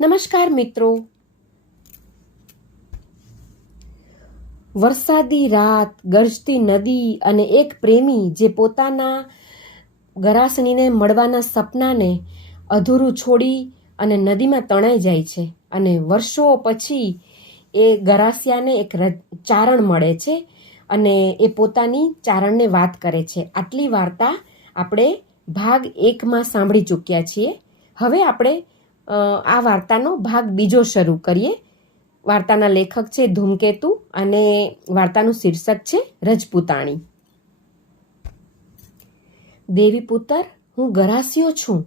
નમસ્કાર મિત્રો. વરસાદી રાત, ગરજતી નદી અને એક પ્રેમી જે પોતાના ગરાસણીને મળવાના સપનાને અધૂરું છોડી અને નદીમાં તણાઈ જાય છે અને વર્ષો પછી એ ગરાસિયાને એક ચારણ મળે છે અને એ પોતાની ચારણને વાત કરે છે. આટલી વાર્તા આપણે ભાગ 1માં સાંભળી ચૂક્યા છીએ. હવે આપણે આ વાર્તાનો ભાગ 2 શરૂ કરીએ. વાર્તાના લેખક છે ધૂમકેતુ અને વાર્તાનું શીર્ષક છે રજપૂતાણી. દેવી પુત્ર, હું ગરાસિયો છું,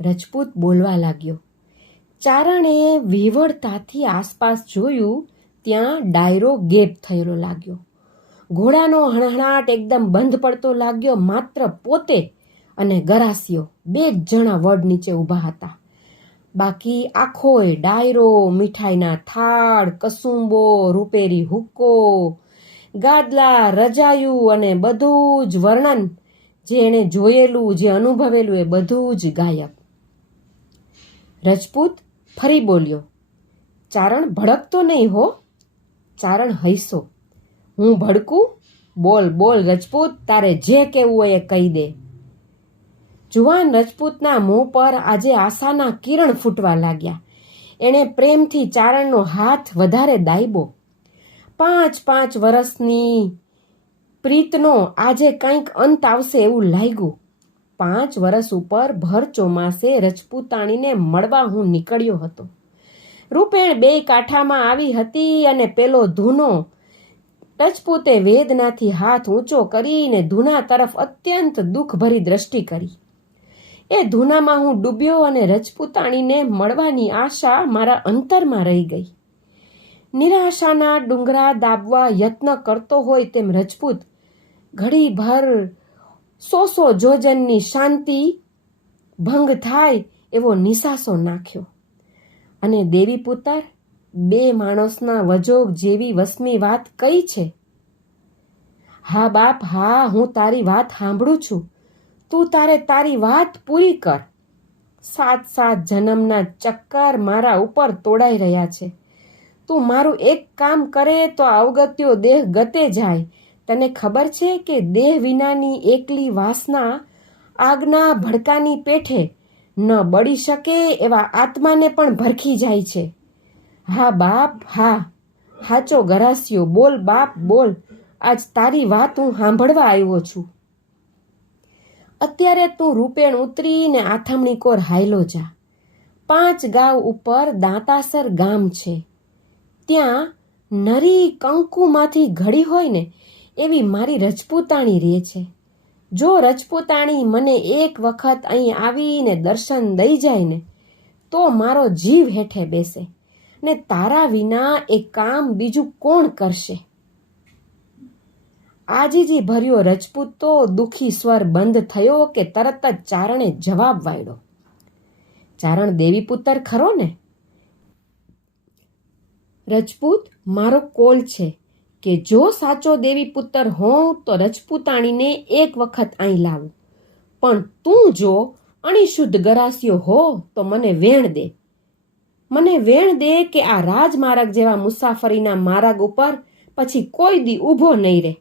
રજપૂત બોલવા લાગ્યો. ચારણે વિવળતાથી આસપાસ જોયું. ત્યાં ડાયરો ગેપ થયેલો લાગ્યો. ઘોડાનો હણહણાટ એકદમ બંધ પડતો લાગ્યો. માત્ર પોતે અને ગરાસિયો 2 જ જણા વડ નીચે ઊભા હતા. બાકી આખોય ડાયરો, મીઠાઈના થાળ, કસુંબો, રૂપેરી હુક્કો, ગાદલા, રજાયું અને બધું જ વર્ણન જે એણે જોયેલું, જે અનુભવેલું એ બધું જ ગાયબ. રજપૂત ફરી બોલ્યો. ચારણ ભડકતો નહીં હો. ચારણ હૈસો. હું ભડકું? બોલ બોલ રજપૂત, તારે જે કહેવું હોય એ કહી દે. જુવાન રજપૂતના મોં પર આજે આશાના કિરણ ફૂટવા લાગ્યા. એણે પ્રેમથી ચારણનો હાથ વધારે દાયબો. 5 વર્ષની પ્રીતનો આજે કંઈક અંત આવશે એવું લાગ્યું. 5 વર્ષ ઉપર ભર ચોમાસે રજપૂતાણીને મળવા હું નીકળ્યો હતો. રૂપેણ 2 કાંઠામાં આવી હતી અને પેલો ધૂનો. રજપૂતે વેદનાથી હાથ ઊંચો કરીને ધૂના તરફ અત્યંત દુઃખભરી દ્રષ્ટિ કરી. એ ધૂનામાં હું ડૂબ્યો અને રજપૂતાણીને મળવાની આશા મારા અંતરમાં રહી ગઈ. નિરાશાના ડુંગરા દાબવા યત્ન કરતો હોય તેમ રજપૂત ઘડીભર 100 જોજનની શાંતિ ભંગ થાય એવો નિસાસો નાખ્યો અને દેવી પુત્ર, 2 માણસના વજોગ જેવી વસમી વાત કઈ છે? હા બાપ હા, હું તારી વાત સાંભળું છું. તું તારી વાત પૂરી કર. 7 જન્મના ચક્કર મારા ઉપર તોડાઈ રહ્યા છે. તું મારું એક કામ કરે તો અવગત્યો દેહ ગતે જાય. તને ખબર છે કે દેહ વિનાની એકલી વાસના આગના ભડકાની પેઠે ન બળી શકે એવા આત્માને પણ ભરખી જાય છે. હા બાપ હા, હાચો ગરાસિયો, બોલ બાપ બોલ. આજ તારી વાત હું સાંભળવા આવ્યો છું. અત્યારે તું રૂપેણ ઉતરીને આથમણી કોર હાયલો જા. 5 ગાવ ઉપર દાંતાસર ગામ છે. ત્યાં નરી કંકુમાંથી ઘડી હોય ને એવી મારી રજપૂતાણી રહે છે. જો રજપૂતાણી મને એક વખત અહીં આવીને દર્શન દઈ જાય ને તો મારો જીવ હેઠે બેસે ને તારા વિના એ કામ બીજું કોણ કરશે? આજીજી ભર્યો રજપૂત તો દુઃખી સ્વર બંધ થયો કે તરત જ ચારણે જવાબ વાળ્યો. ચારણ દેવી પુત્ર ખરો ને? રજપૂત મારો કોલ છે કે જો સાચો દેવી પુત્ર હોઉં તો રજપૂતાણીને એક વખત અહીં લાવું. પણ તું જો અણિશુદ્ધ ગરાસિયો હો તો મને વેણ દે. મને વેણ દે કે આ રાજમાર્ગ જેવા મુસાફરીના માર્ગ ઉપર પછી કોઈ દી ઊભો નહીં રહે.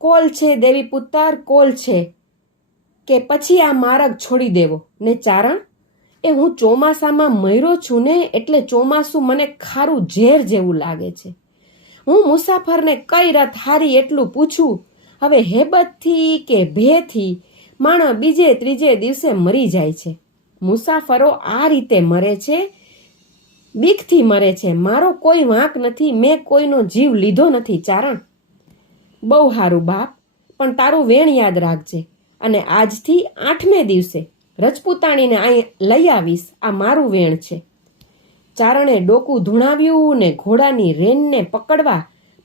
કોલ છે દેવી પુત્ર, કોલ છે કે પછી આ માર્ગ છોડી દેવો ને ચારણ. એ હું ચોમાસામાં મર્યો છું ને એટલે ચોમાસું મને ખારું ઝેર જેવું લાગે છે. હું મુસાફરને કઈ રત હારી એટલું પૂછું. હવે હેબતથી કે ભેથી માણસ 2 3 દિવસે મરી જાય છે. મુસાફરો આ રીતે મરે છે, બીકથી મરે છે. મારો કોઈ વાંક નથી, મેં કોઈનો જીવ લીધો નથી ચારણ. બહુ સારું બાપ, પણ તારું વેણ યાદ રાખજે અને આજથી 8મે દિવસે રજપૂતાણીને અહીં લઈ આવીશ. આ મારું વેણ છે. ચારણે ડોકું ધૂણાવ્યું ને ઘોડાની રેનને પકડવા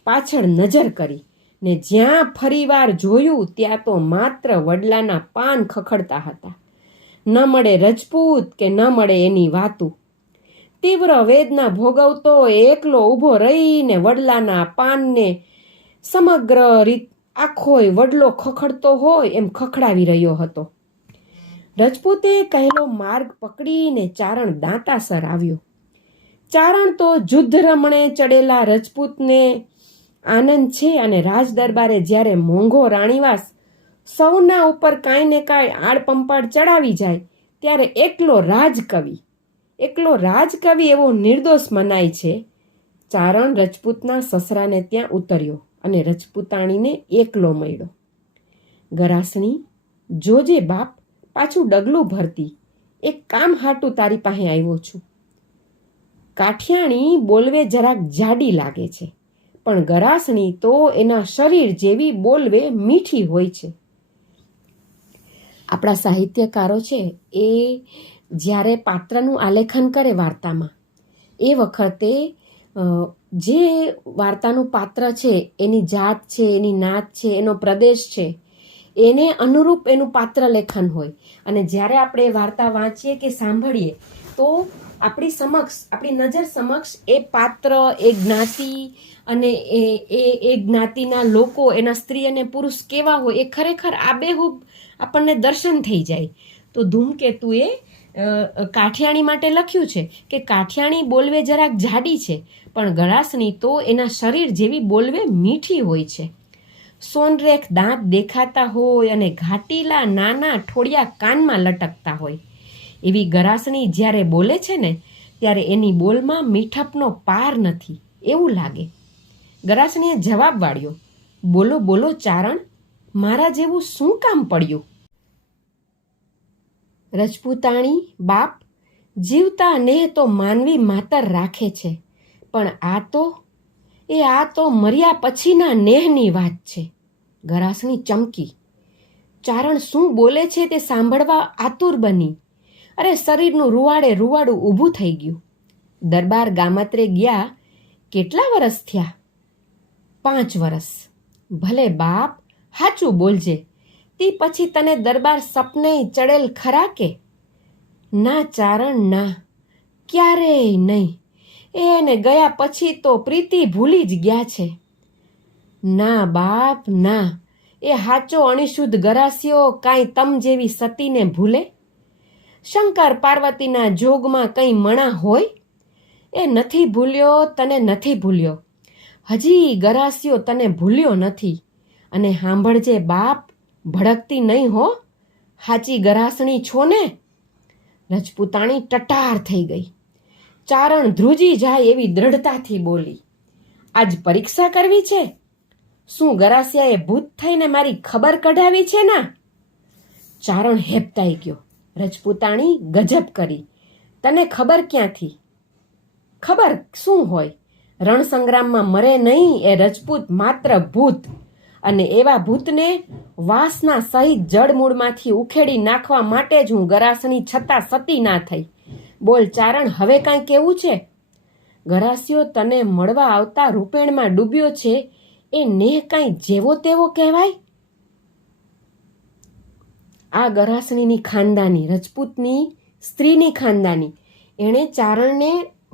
પાછળ નજર કરી ને જ્યાં ફરીવાર જોયું ત્યાં તો માત્ર વડલાના પાન ખખડતા હતા. ન મળે રજપૂત કે ન મળે એની વાતું. તીવ્ર વેદના ભોગવતો એકલો ઊભો રહીને વડલાના પાનને સમગ્ર રીત આખોય વડલો ખખડતો હોય એમ ખખડાવી રહ્યો હતો. રજપૂતે કહેલો માર્ગ પકડીને ચારણ દાંતાસર આવ્યો. ચારણ તો જુદ્ધ રમણે ચડેલા રજપૂતને આનંદ છે, અને રાજ દરબારે જ્યારે મોંઘો રાણીવાસ સૌના ઉપર કાંઈ ને કાંઈ આડપંપાડ ચડાવી જાય ત્યારે એકલો રાજકવિ એવો નિર્દોષ મનાય છે. ચારણ રજપૂતના સસરાને ત્યાં ઉતર્યો અને રજપૂતાણીને એકલો મળ્યો. ગરાસણી, જોજે બાપ, પાછું ડગલું ભરતી, એક કામ હાટું તારી પાસે આવ્યો છું. કાઠિયાણી બોલવે જરાક જાડી લાગે છે, પણ ગરાસણી તો એના શરીર જેવી બોલવે મીઠી હોય છે. આપણા સાહિત્યકારો છે એ જ્યારે પાત્રનું આલેખન કરે વાર્તામાં, એ વખતે જે વાર્તાનું પાત્ર છે એની જાત છે, એની નાત છે, એનો પ્રદેશ છે, એને અનુરૂપ એનું પાત્ર લેખન હોય. અને જ્યારે આપણે વાર્તા વાંચીએ કે સાંભળીએ તો આપણી નજર સમક્ષ એ પાત્ર, એ જ્ઞાતિ અને એ જ્ઞાતિના લોકો, એના સ્ત્રી અને પુરુષ કેવા હોય એ ખરેખર આબેહૂબ આપણને દર્શન થઈ જાય. તો ધૂમકેતુએ કાઠિયાણી માટે લખ્યું છે કે કાઠિયાણી બોલવે જરાક જાડી છે, પણ ગરાસણી તો એના શરીર જેવી બોલવે મીઠી હોય છે. સોનરેખ દાંત દેખાતા હોય અને ઘાટીલા નાના ઠોડિયા કાનમાં લટકતા હોય એવી ગરાસણી જ્યારે બોલે છે ને, ત્યારે એની બોલમાં મીઠપનો પાર નથી એવું લાગે. ગરાસણીએ જવાબ વાળ્યો, બોલો બોલો ચારણ, મારા જેવું શું કામ પડ્યું? રજપૂતાણી, બાપ, જીવતા ને તો માનવી માતર રાખે છે, પણ આ તો મર્યા પછીના નેહની વાત છે. ગરાસણી ચમકી. ચારણ શું બોલે છે તે સાંભળવા આતુર બની. અરે, શરીરનું રૂવાડું ઊભું થઈ ગયું. દરબાર ગામત્રે ગયા કેટલા વરસ થયા? 5 વરસ. ભલે બાપ, હાચું બોલજે. તી પછી તને દરબાર સપનેય ચડેલ ખરા કે? ના ચારણ, ના, ક્યારેય નહીં. એને ગયા પછી તો પ્રીતિ ભૂલી જ ગયા છે. ના બાપ, ના, એ હાચો અણિશુદ્ધ ગરાસિયો કાંઈ તમ જેવી સતીને ભૂલે? શંકર પાર્વતીના જોગમાં કંઈ મણા હોય? એ નથી ભૂલ્યો, તને નથી ભૂલ્યો. હજી ગરાસિયો તને ભૂલ્યો નથી. અને સાંભળજે બાપ, ભડકતી નહીં હો, હાચી ગરાસણી છો ને? રજપૂતાણી ટટાર થઈ ગઈ. ચારણ ધ્રુજી જાય એવી દ્રઢતાથી બોલી, આજ પરીક્ષા કરવી છે? શું ગરાસિયાએ ભૂત થઈને મારી ખબર કઢાવી છે ના? ચારણ હેપતાઈ ગયો. રજપૂતાણી ગજબ કરી. તને ખબર ક્યાંથી? ખબર શું હોય? રણસંગ્રામમાં મરે નહીં એ રજપૂત માત્ર ભૂત, અને એવા ભૂતને વાસના સહિત જડમૂળમાંથી ઉખેડી નાખવા માટે જ હું ગરાસણી છતાં સતી ના થઈ. બોલ ચારણ, હવે કાંઈ કેવું છે? ગરાસિયો તને મળવા આવતા રૂપેણમાં ડૂબ્યો છે એ નેહ કાંઈ જેવો તેવો કહેવાય? આ ગરાસણીની ખાનદાની, રજપૂતની સ્ત્રીની ખાનદાની, એણે ચારણને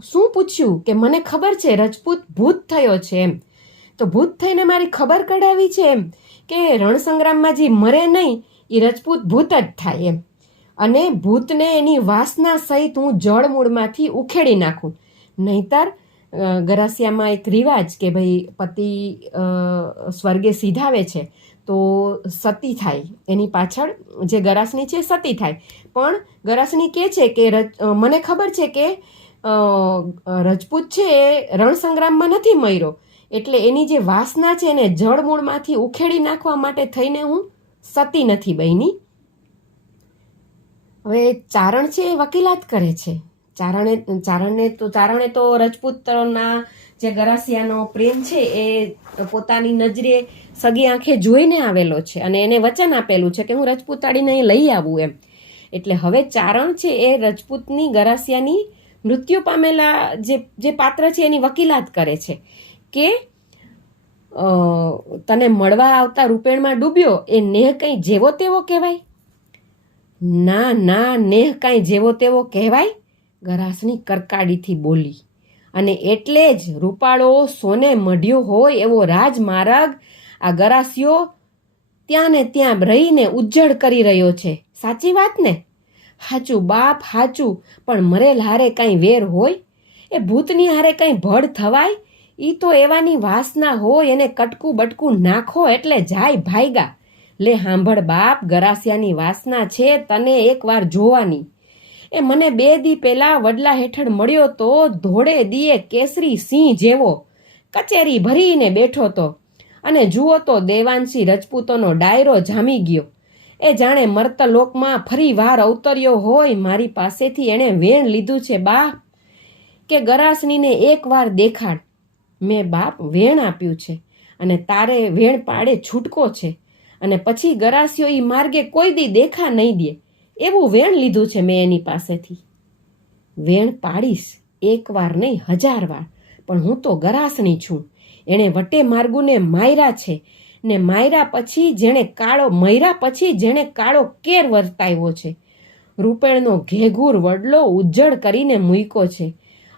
શું પૂછ્યું કે મને ખબર છે રજપૂત ભૂત થયો છે એમ, તો ભૂત થઈને મારી ખબર કઢાવી છે એમ, કે રણસંગ્રામમાં જે મરે નહીં એ રજપૂત ભૂત જ થાય એમ, અને ભૂતને એની વાસના સહિત હું જળમૂળમાંથી ઉખેડી નાખું. નહીતર ગરાસિયામાં એક રિવાજ કે ભાઈ પતિ સ્વર્ગે સીધાવે છે તો સતી થાય, એની પાછળ જે ગરાસણી છે સતી થાય. પણ ગરાસણી કહે છે કે મને ખબર છે કે રજપૂત છે એ રણસંગ્રામમાં નથી મર્યો, એટલે એની જે વાસના છે એને જળમૂળમાંથી ઉખેડી નાખવા માટે થઈને હું સતી નથી બની. હવે ચારણ છે એ વકીલાત કરે છે. ચારણે તો રજપૂતના જે ગરાસિયાનો પ્રેમ છે એ પોતાની નજરે સગી આંખે જોઈને આવેલો છે, અને એને વચન આપેલું છે કે હું રજપૂતાડીને લઈ આવું એમ. એટલે હવે ચારણ છે એ રજપૂતની ગરાસિયાની મૃત્યુ પામેલા જે પાત્ર છે એની વકીલાત કરે છે કે તને મળવા આવતા રૂપેણમાં ડૂબ્યો એ નેહ કંઈ જેવો તેવો કહેવાય? ના ના, નેહ કાંઈ જેવો તેવો કહેવાય? ગરાસણી કરકાડીથી બોલી. અને એટલે જ રૂપાળો સોને મઢ્યો હોય એવો રાજમાર્ગ આ ગરાસિયો ત્યાં ને ત્યાં રહીને ઉજ્જડ કરી રહ્યો છે. સાચી વાત ને? હાચું બાપ, હાચું. પણ મરેલ હારે કાંઈ વેર હોય? એ ભૂતની હારે કંઈ ભડ થવાય? ઈ તો એવાની વાસના હોય, એને કટકું બટકું નાખો એટલે જાય ભાઈગા. લે હાંભળ બાપ, ગરાસિયાની વાસના છે તને એકવાર જોવાની. એ મને 2 દી પહેલા વડલા હેઠળ મળ્યો તો, ધોળે દીએ કેસરી સિંહ જેવો કચેરી ભરીને બેઠો તો, અને જુઓ તો દેવાંશી રજપૂતોનો ડાયરો જામી ગયો. એ જાણે મર્તલોકમાં ફરી વાર અવતર્યો હોય. મારી પાસેથી એણે વેણ લીધું છે બાપ, કે ગરાસણીને એકવાર દેખાડ. મેં બાપ વેણ આપ્યું છે, અને તારે વેણ પાડે છૂટકો છે, અને પછી ગરાસિયો ઈ માર્ગે કોઈ દી દેખા નહીં દે એવું વેણ લીધું છે મેં એની પાસેથી. વેણ પાડીશ, એકવાર નહીં 1000 વાર, પણ હું તો ગરાસણી છું. એણે વટે માર્ગુને માયરા છે, ને માયરા પછી જેણે કાળો કેર વર્તાવ્યો છે. રૂપેણનો ઘેઘૂર વડલો ઉજ્જડ કરીને મૂક્યો છે,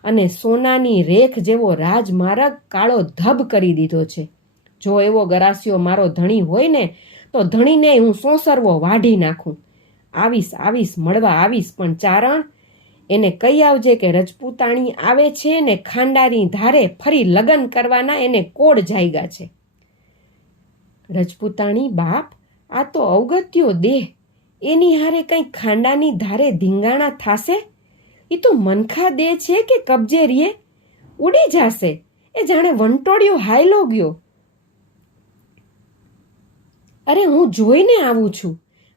અને સોનાની રેખ જેવો રાજમાર્ગ કાળો ધબ કરી દીધો છે. જો એવો ગરાસિયો મારો ધણી હોય ને, તો ધણીને હું સોંસરવો વાઢી નાખું. આવીશ, મળવા આવીશ, પણ ચારણ, એને કહી આવજે કે રજપૂતાણી આવે છે ને ખાંડાની ધારે ફરી લગ્ન કરવાના એને કોડ જાયગા છે. રજપૂતાણી બાપ, આ તો અવગત્યો દેહ, એની હારે કંઈ ખાંડાની ધારે ધીંગાણા થાશે? એ તો મનખા દેહ છે કે કબજે રીએ? ઉડી જાશે. એ જાણે વંટોળિયો હાયલો ગયો. અરે હું જોઈને આવું છું.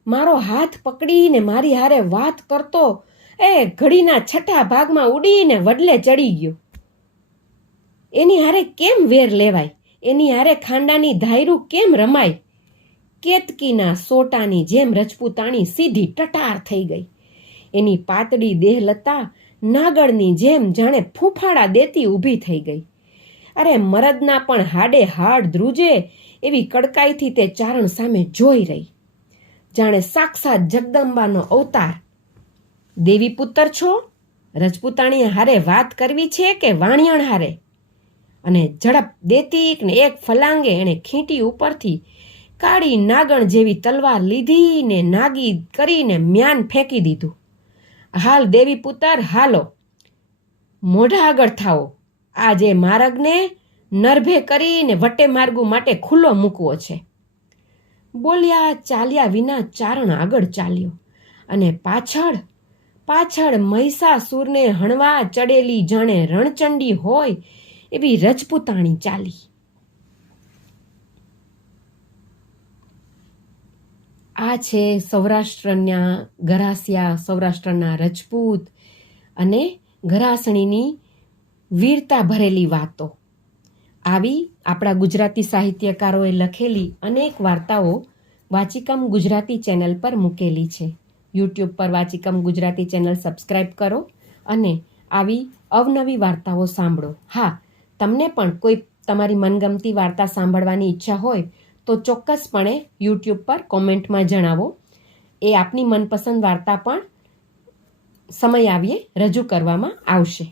મારો હાથ પકડીને મારી હારે વાત કરતો એ ઘડીના 6ઠા ભાગમાં ઉડીને વડલે ચડી ગયો. એની હારે કેમ વેર લેવાય? એની હારે ખાંડાની ધાયરું કેમ રમાય? કેતકીના સોટાની જેમ રજપૂતાણી સીધી ટટાર થઈ ગઈ. એની પાતળી દેહલતા નાગળની જેમ જાણે ફૂફાડા દેતી ઊભી થઈ ગઈ. અરે મરદના પણ હાડે હાડ ધ્રુજે એવી કડકાઈથી તે ચારણ સામે જોઈ રહી, જાણે સાક્ષાત જગદંબાનો અવતાર. દેવી પુત્ર છો? રજપૂતાણી હારે વાત કરવી છે કે વાણિયણ હારે? અને ઝડપ દેતી ને એક ફલાંગે એણે ખીંટી ઉપરથી કાળી નાગણ જેવી તલવાર લીધી ને નાગી કરીને મ્યાન ફેંકી દીધું. હાલ દેવી પુત્ર, હાલો, મોઢા આગળ થાઓ. આ જે માર્ગને નરભે કરીને વટે માર્ગુ માટે ખુલ્લો મૂકવો છે. બોલ્યા ચાલ્યા વિના ચારણ આગળ ચાલ્યો, અને પાછળ મહિષાસુરને હણવા ચડેલી જાણે રણચંડી હોય એવી રજપૂતાણી ચાલી. આ છે સૌરાષ્ટ્રના ગરાસિયા, સૌરાષ્ટ્રના રજપૂત અને ગરાસણીની વીરતા ભરેલી વાતો. આવી આપણા ગુજરાતી સાહિત્યકારોએ લખેલી અનેક વાર્તાઓ વાચિકમ ગુજરાતી ચેનલ પર મૂકેલી છે. યુટ્યુબ પર વાચિકમ ગુજરાતી ચેનલ સબસ્ક્રાઈબ કરો અને આવી અવનવી વાર્તાઓ સાંભળો. હા, તમને પણ કોઈ તમારી મનગમતી વાર્તા સાંભળવાની ઈચ્છા હોય તો ચોક્કસપણે યુટ્યુબ પર કોમેન્ટમાં જણાવો. એ આપની મનપસંદ વાર્તા પણ સમય આવ્યે રજૂ કરવામાં આવશે.